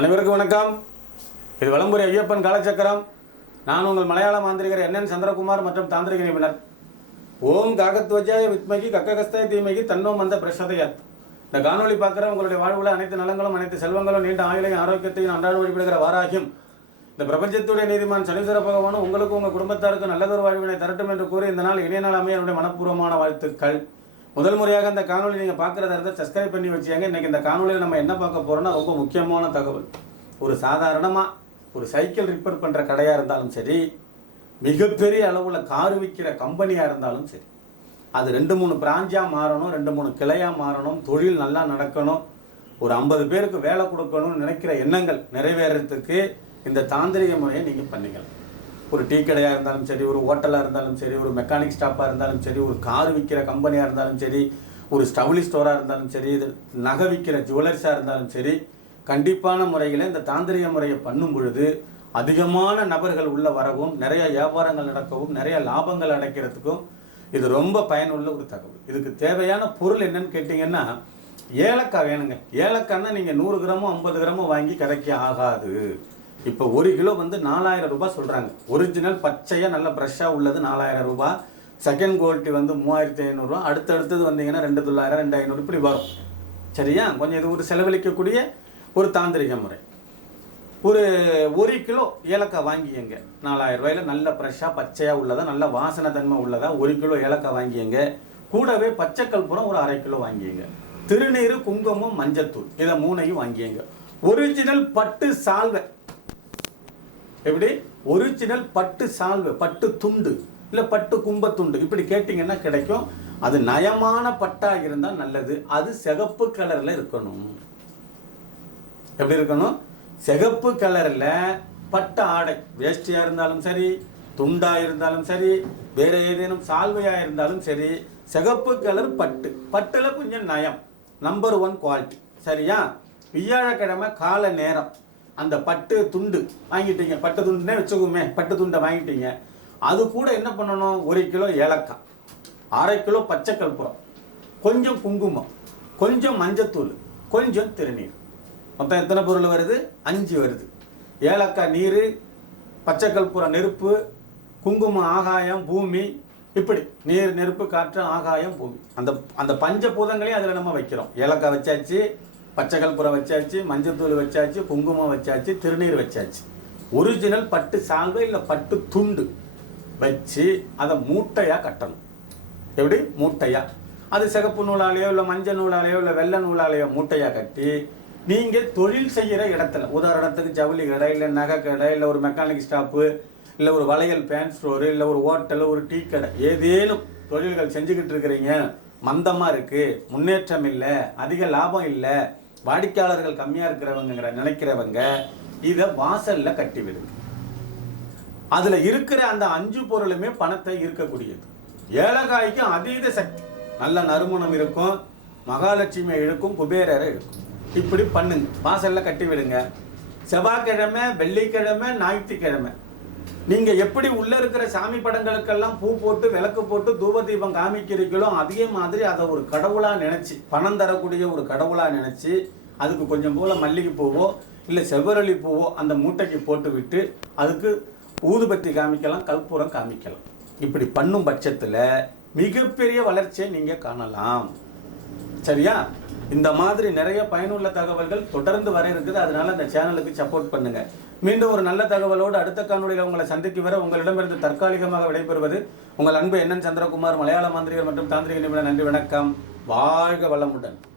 வணக்கம். இது வளம்புரி ஐயப்பன் காலச்சக்கரம். நான் உங்கள் மலையாள மாந்திரிகர் என் என் சந்திரகுமார் மற்றும் தாந்திரிக நிபுணர். ஓம் காகத்வஜாய வித்மகி கக்ககஸ்தாய தீமகி தன்னோ மந்த பிரசதையத் இந்த காணொளி பார்க்குற உங்களுடைய வாழ்வில் அனைத்து நலங்களும் அனைத்து செல்வங்களும் நீண்ட ஆயுளையும் ஆரோக்கியத்தையும் அன்றாட வழிபடுகிற வாராகியும் இந்த பிரபஞ்சத்துடைய நீதிமான் சனீஸ்வர பகவானும் உங்களுக்கு உங்கள் குடும்பத்தாருக்கு நல்லதொரு வாழ்வினை தரட்டும் என்று கூறி இந்த நாள் இணைய நாள் அமைய என்னுடைய மனப்பூர்வமான வாழ்த்துக்கள். முதல் முறையாக இந்த காணொலி நீங்கள் பார்க்குறதா இருந்தால் சப்ஸ்கிரைப் பண்ணி வச்சாங்க இன்னைக்கு இந்த காணொலியில் நம்ம என்ன பார்க்க போகிறோம்னா ரொம்ப முக்கியமான தகவல். ஒரு சாதாரணமாக ஒரு சைக்கிள் ரிப்பேர் பண்ணுற கடையாக இருந்தாலும் சரி மிகப்பெரிய அளவில் கார் விற்கிற கம்பெனியாக இருந்தாலும் சரி அது ரெண்டு மூணு பிராஞ்சாக மாறணும் ரெண்டு மூணு கிளையாக மாறணும் தொழில் நல்லா நடக்கணும் ஒரு ஐம்பது பேருக்கு வேலை கொடுக்கணும்னு நினைக்கிற எண்ணங்கள் நிறைவேறத்துக்கு இந்த தாந்திரிக முறையை நீங்கள் பண்ணிக்கலாம் ஒரு டீ கடையாக இருந்தாலும் சரி ஒரு ஹோட்டலாக இருந்தாலும் சரி ஒரு மெக்கானிக் ஸ்டாப்பாக இருந்தாலும் சரி ஒரு கார் விற்கிற கம்பெனியாக இருந்தாலும் சரி ஒரு ஸ்டவ்லி ஸ்டோராக இருந்தாலும் சரி இது நகை விற்கிற ஜுவல்லர்ஸாக இருந்தாலும் சரி கண்டிப்பான முறையில் இந்த தாந்திரிக முறையை பண்ணும் பொழுது அதிகமான நபர்கள் உள்ளே வரவும் நிறைய வியாபாரங்கள் நடக்கவும் நிறைய லாபங்கள் அடைக்கிறதுக்கும் இது ரொம்ப பயனுள்ள ஒரு தகவல். இதுக்கு தேவையான பொருள் என்னன்னு கேட்டிங்கன்னா ஏலக்காய் வேணுங்க. ஏலக்காய்னா நீங்கள் நூறு கிராமோ ஐம்பது கிராமோ வாங்கி கிடைக்க ஆகாது. இப்போ ஒரு கிலோ வந்து நாலாயிரம் ரூபாய் சொல்கிறாங்க ஒரிஜினல் பச்சையாக நல்ல ஃப்ரெஷ்ஷாக உள்ளது நாலாயிரம் ரூபாய். செகண்ட் குவாலிட்டி வந்து மூவாயிரத்தி ஐநூறுரூவா அடுத்தடுத்தது வந்தீங்கன்னா ரெண்டு தொள்ளாயிரம் ரெண்டு ஐநூறு இப்படி வரும். சரியா? கொஞ்சம் இது ஒரு செலவழிக்கக்கூடிய ஒரு தாந்திரிக முறை. ஒரு ஒரு கிலோ ஏலக்காய் வாங்கியங்க நாலாயிரம் ரூபாயில நல்ல ஃப்ரெஷ்ஷாக பச்சையாக உள்ளதா நல்ல வாசனை தன்மை உள்ளதா ஒரு கிலோ ஏலக்காய் வாங்கியங்க கூடவே பச்சை கற்பூரம் ஒரு அரை கிலோ வாங்கியங்க திருநீர் குங்குமம் மஞ்சத்தூள் இதை மூணையும் வாங்கியங்க ஒரிஜினல் பட்டு சால்வை. எப்படி? ஒரிஜினல் பட்டு சால்வை பட்டு துண்டு இல்லை பட்டு கும்பத்துண்டு. இப்படி கேட்டிங்கன்னா கிடைக்கும். அது நயமான பட்டாக இருந்தால் நல்லது. அது சிகப்பு கலரில் இருக்கணும். எப்படி இருக்கணும்? சிகப்பு கலரில் பட்டு ஆடை வேஷ்டியாக இருந்தாலும் சரி துண்டாக இருந்தாலும் சரி வேறு ஏதேனும் சால்வையாக இருந்தாலும் சரி சிகப்பு கலர் பட்டு. பட்டில் கொஞ்சம் நயம். நம்பர் ஒன் குவாலிட்டி சரியா? வியாழக்கிழமை கால நேரம். அந்த பட்டு துண்டு வாங்கிட்டீங்க. பட்டு துண்டுனே வச்சுக்கோமே. பட்டு துண்டை வாங்கிட்டீங்க. அது கூட என்ன பண்ணணும்? ஒரு கிலோ ஏலக்காய் அரை கிலோ பச்சை கற்பூரம் கொஞ்சம் குங்குமம் கொஞ்சம் மஞ்சத்தூள் கொஞ்சம் திருநீர். மொத்தம் எத்தனை பொருள் வருது? அஞ்சு வருது. ஏலக்காய் நீர் பச்சை கற்பூரம் நெருப்பு குங்குமம் ஆகாயம் பூமி இப்படி நீர் நெருப்பு காற்று ஆகாயம் பூமி. அந்த அந்த பஞ்ச பூதங்களையும் அதில் நம்ம வைக்கிறோம். ஏலக்காய் வச்சாச்சு பச்சை கற்பூரம் வச்சாச்சு மஞ்சத்தூள் வச்சாச்சு குங்குமம் வச்சாச்சு திருநீர் வச்சாச்சு. ஒரிஜினல் பட்டு சால்வை இல்லை பட்டு துண்டு வச்சு அதை மூட்டையாக கட்டணும். எப்படி? மூட்டையாக அது சிகப்பு நூலாலேயோ இல்லை மஞ்சள் நூலாலேயோ இல்லை வெள்ளை நூலாலேயோ மூட்டையாக கட்டி நீங்கள் தொழில் செய்கிற இடத்துல உதாரணத்துக்கு ஜவுளி கடை இல்லை நகை கடை இல்லை ஒரு மெக்கானிக் ஸ்டாப்பு இல்லை ஒரு வளையல் பேண்ட் ஸ்டோரு இல்லை ஒரு ஹோட்டல் ஒரு டீ கடை ஏதேனும் தொழில்கள் செஞ்சுக்கிட்டு இருக்கிறீங்க மந்தமாக இருக்குது முன்னேற்றம் இல்லை அதிக லாபம் இல்லை வாடிக்கையாளர்கள் கம்மியாக இருக்கிறவங்கிற நினைக்கிறவங்க இதை வாசலில் கட்டி விடுங்க அதில் இருக்கிற அந்த அஞ்சு பொருளுமே பணத்தை ஈர்க்கக்கூடியது. ஏலக்காய்க்கு அதீத சக்தி. நல்ல நறுமணம் இருக்கும் மகாலட்சுமி இழுக்கும் குபேரரை இழுக்கும். இப்படி பண்ணுங்க வாசலில் கட்டி விடுங்க செவ்வாய்க்கிழமை வெள்ளிக்கிழமை ஞாயிற்றுக்கிழமை. நீங்க எப்படி உள்ள இருக்கிற சாமி படங்களுக்கெல்லாம் பூ போட்டு விளக்கு போட்டு தூப தீபம் காமிக்கிறீங்களோ அதே மாதிரி அதை ஒரு கடவுளா நினைச்சு பணம் தரக்கூடிய ஒரு கடவுளா நினைச்சு அதுக்கு கொஞ்சம் போல மல்லிகை பூவோ இல்லை செவ்வரளி பூவோ அந்த மூட்டைக்கு போட்டு விட்டு அதுக்கு ஊதுபத்தி காமிக்கலாம் கற்பூரம் காமிக்கலாம். இப்படி பண்ணும் பட்சத்தில் மிகப்பெரிய வளர்ச்சியை நீங்கள் காணலாம். சரியா? இந்த மாதிரி நிறைய பயனுள்ள தகவல்கள் தொடர்ந்து வர இருக்குது. அதனால இந்த சேனலுக்கு சப்போர்ட் பண்ணுங்க. மீண்டும் ஒரு நல்ல தகவலோடு அடுத்த காணொலியில் உங்களை சந்திக்கு வர உங்களிடமிருந்து தற்காலிகமாக விடைபெறுவது உங்கள் அன்பு என்என் சந்திரகுமார் மலையாள மாந்திரிகர் மற்றும் தாந்திரிக நிபுணர். நன்றி வணக்கம். வாழ்க வளமுடன்.